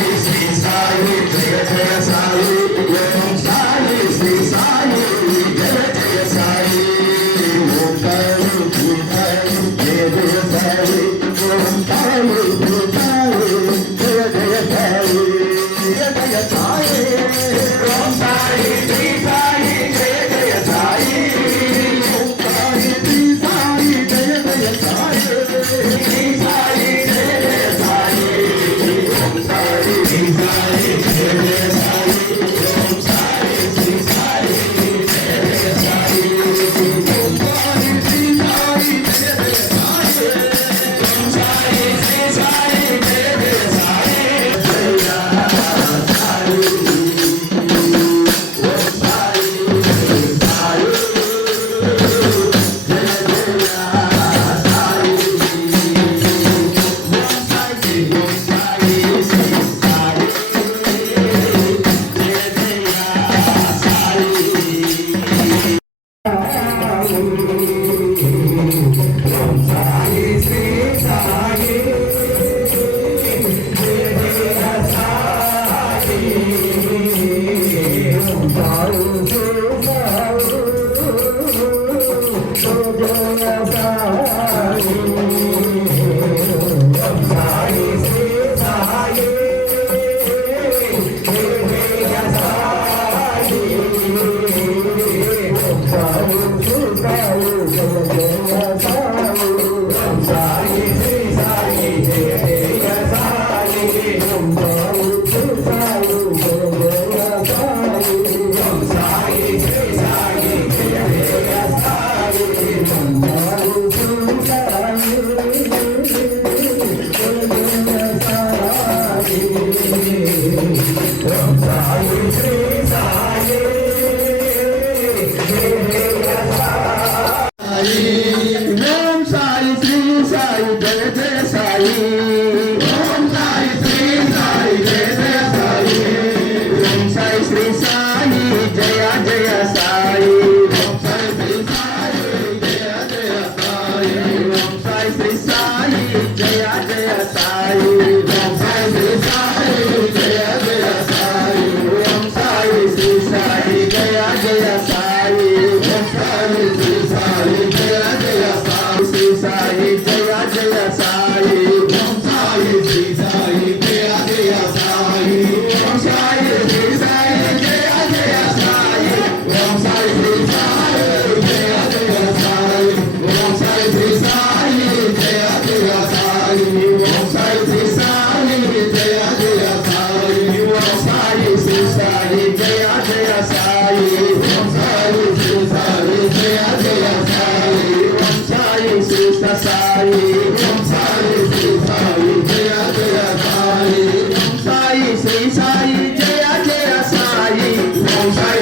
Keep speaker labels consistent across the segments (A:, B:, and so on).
A: Thank you. Jose.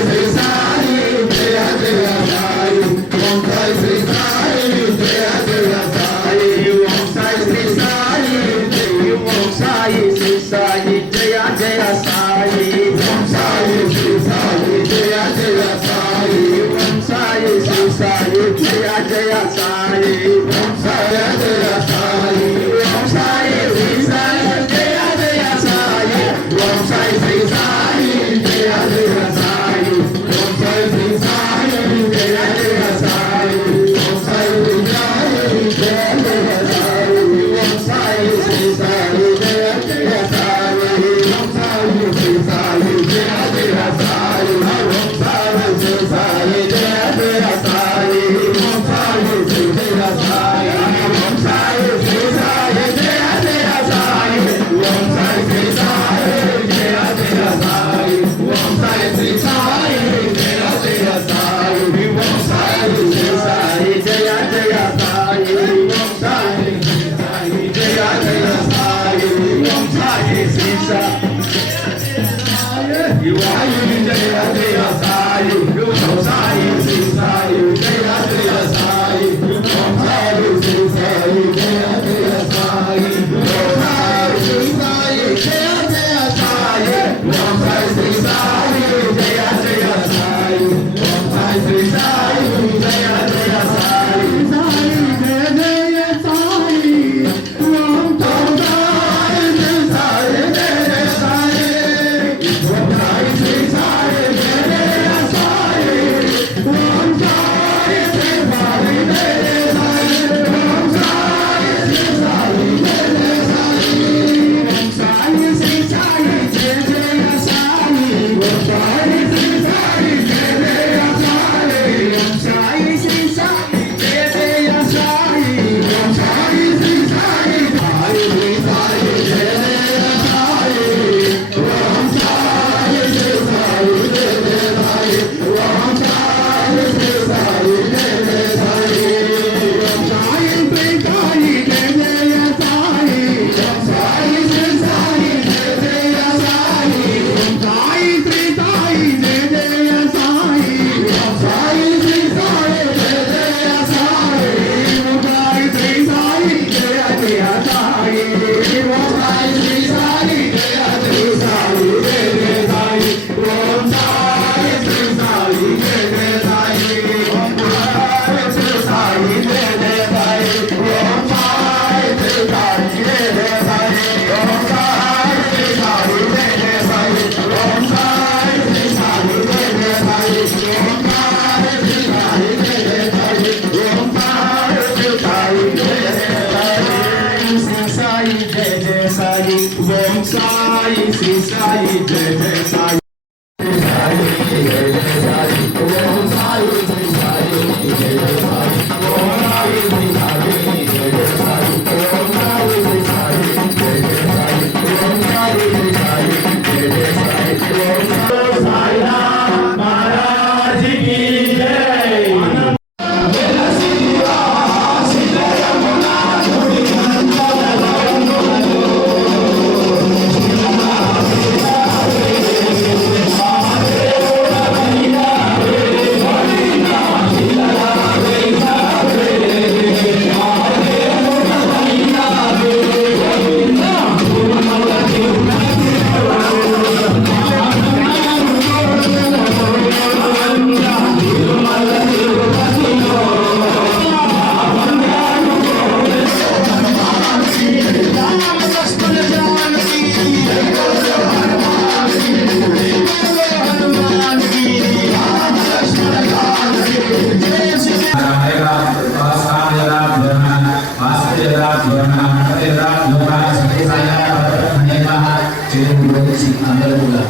B: అందరూ కూడా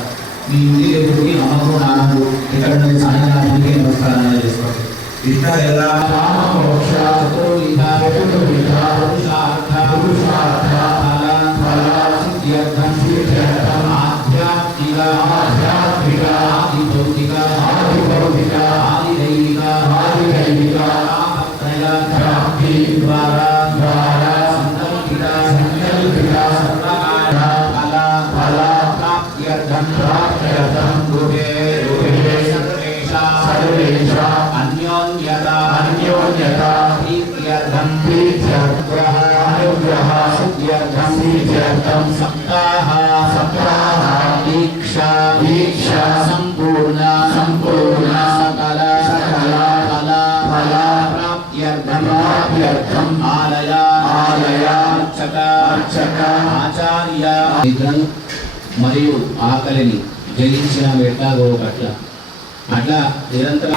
B: మీ ఇంటి ఎదురుకి అమ్మకు నాన్నకు ఇక్కడ నుండి సాయంత్రానికి నమస్కారాలు చేసుకోండి ఇష్ట ఎలా పురుషార్థ పురుషార్థ అర్చక అర్చక ఆచార్య నిద్రను మరియు ఆకలిని జయించిన ఎట్లాగో అట్లా అట్లా నిరంతరం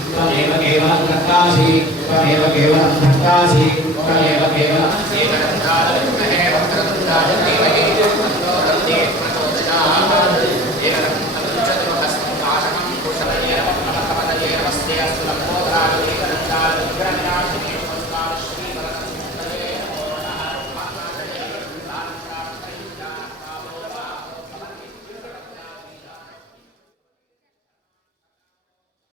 B: त्वमेव केवलं कर्तासि त्वमेव केवलं भक्तासि त्वमेव केवलं